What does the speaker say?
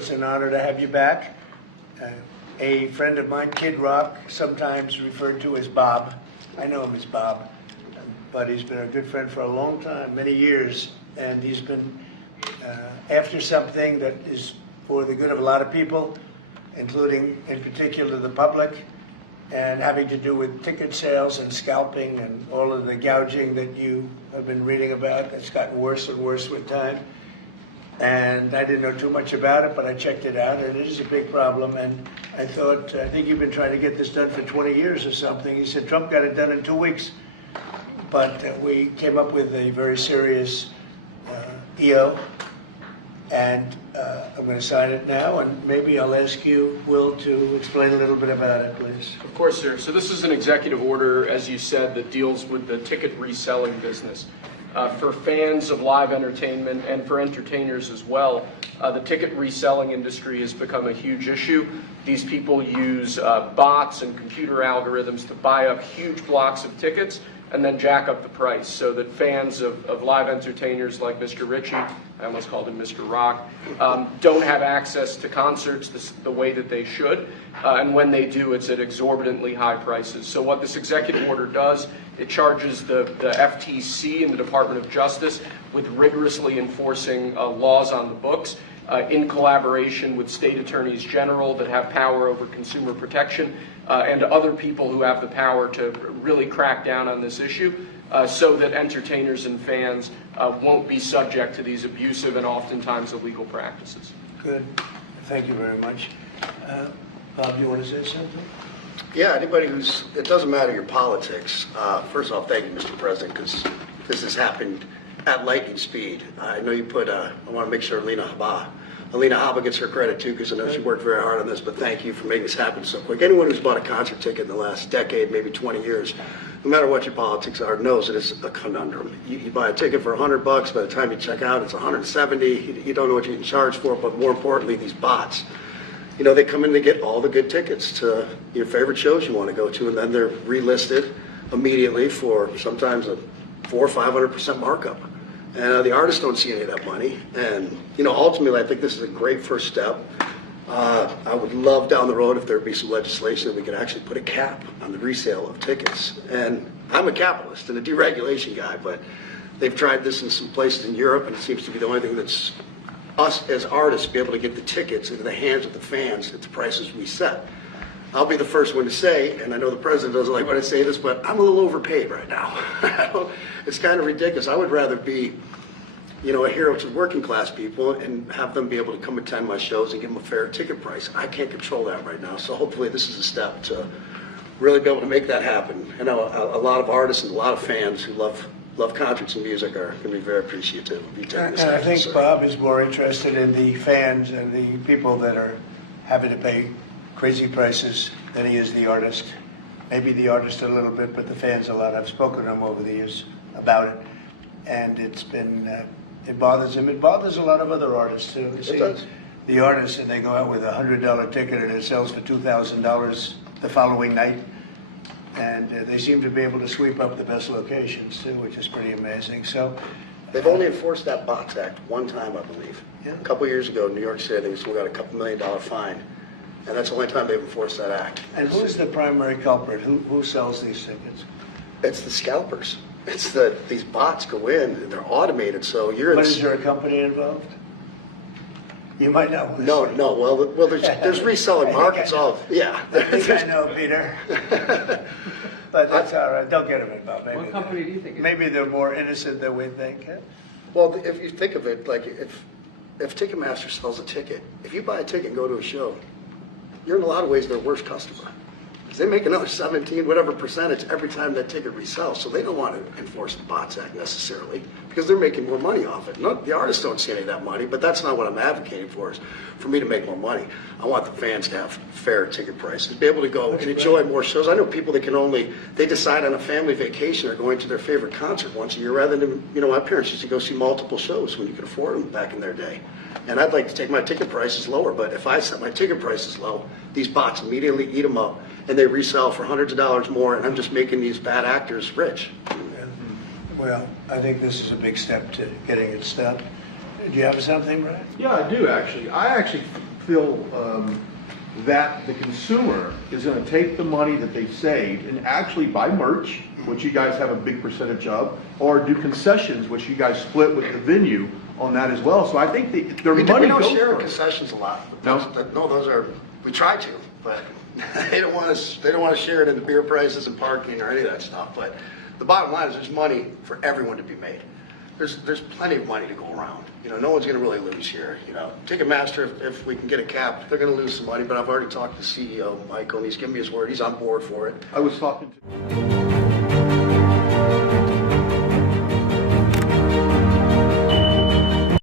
it's an honor to have you back. A friend of mine, Kid Rock, sometimes referred to as Bob. I know him as Bob, but he's been a good friend for a long time, many years, and he's been after something that is for the good of a lot of people, including, in particular, the public, and having to do with ticket sales and scalping and all of the gouging that you have been reading about. It's gotten worse and worse with time. And I didn't know too much about it, but I checked it out, and it is a big problem. And I thought, I think you've been trying to get this done for 20 years or something. He said Trump got it done in 2 weeks. But we came up with a very serious EO, and I'm going to sign it now, and maybe I'll ask you, Will, to explain a little bit about it, please. Of course, sir. So this is an executive order, as you said, that deals with the ticket reselling business. For fans of live entertainment and for entertainers as well, the ticket reselling industry has become a huge issue. These people use bots and computer algorithms to buy up huge blocks of tickets and then jack up the price so that fans of live entertainers like Mr. Ritchie, I almost called him Mr. Rock, don't have access to concerts the way that they should. And when they do, it's at exorbitantly high prices. So what this executive order does, it charges the FTC and the Department of Justice with rigorously enforcing laws on the books in collaboration with state attorneys general that have power over consumer protection and other people who have the power to really crack down on this issue so that entertainers and fans won't be subject to these abusive and oftentimes illegal practices. Good. Thank you very much. Bob, you want to say something? Yeah, anybody it doesn't matter your politics. First off, thank you, Mr. President, because this has happened at lightning speed. I know you I want to make sure Alina Habba gets her credit too, because I know she worked very hard on this, but thank you for making this happen so quick. Anyone who's bought a concert ticket in the last decade, maybe 20 years, no matter what your politics are, knows it is a conundrum. You buy a ticket for $100, by the time you check out, it's $170. You don't know what you're getting charged for, but more importantly, these bots. You know, they come in to get all the good tickets to your favorite shows you want to go to, and then they're relisted immediately for sometimes a 400% or 500% markup. And the artists don't see any of that money. And, you know, ultimately, I think this is a great first step. I would love down the road if there would be some legislation that we could actually put a cap on the resale of tickets. And I'm a capitalist and a deregulation guy, but they've tried this in some places in Europe, and it seems to be the only thing that's us as artists be able to get the tickets into the hands of the fans at the prices we set. I'll be the first one to say, and I know the president doesn't like when I say this, but I'm a little overpaid right now. It's kind of ridiculous. I would rather be, you know, a hero to working class people and have them be able to come attend my shows and give them a fair ticket price. I can't control that right now, so hopefully this is a step to really be able to make that happen. I know a lot of artists and a lot of fans who love concerts and music are going to be very appreciative of you taking this And I think sir. Bob is more interested in the fans and the people that are having to pay crazy prices than he is the artist. Maybe the artist a little bit, but the fans a lot. I've spoken to him over the years about it, and it's been, it bothers him. It bothers a lot of other artists too. You see, does. the artists, and they go out with a $100 ticket and it sells for $2,000 the following night. And they seem to be able to sweep up the best locations too, which is pretty amazing. So They've only enforced that Bots Act one time, I believe. Yeah. A couple years ago in New York City, we got a couple $1 million fine. And that's the only time they've enforced that act. And who's the primary culprit? Who sells these tickets? It's the scalpers. It's these bots go in and they're automated, so you're But is there a company involved? You might know. No. Well, there's reselling markets. Yeah. I think I know, Peter. But that's all right. Don't get them involved. Maybe What company do you think it is? Maybe they're more innocent than we think. Huh? Well, if you think of it, like if Ticketmaster sells a ticket, if you buy a ticket and go to a show, you're in a lot of ways their worst customer. Because they make another 17, whatever percentage every time that ticket resells. So they don't want to enforce the Bots Act necessarily because they're making more money off it. No, the artists don't see any of that money, but that's not what I'm advocating for, is for me to make more money. I want the fans to have fair ticket prices, be able to go and enjoy more shows. I know people that they decide on a family vacation or going to their favorite concert once a year rather than, you know, my parents used to go see multiple shows when you could afford them back in their day. And I'd like to take my ticket prices lower, but if I set my ticket prices low, these bots immediately eat them up and they resell for hundreds of dollars more, and I'm just making these bad actors rich. Yeah. Well, I think this is a big step to getting it stopped. Do you have something, Brad? Yeah, I do actually. I actually feel that the consumer is going to take the money that they've saved and actually buy merch, which you guys have a big percentage of, or do concessions, which you guys split with the venue on that as well. So I think their money We don't goes share for it. concessions a lot. No? No, those are, we try to, but they don't want to share it in the beer prices and parking or any of that stuff. But the bottom line is there's money for everyone to be made. There's plenty of money to go around. No one's going to really lose here. Ticketmaster, if we can get a cap, they're going to lose some money, but I've already talked to the CEO, Michael, and he's given me his word. He's on board for it. I was talking to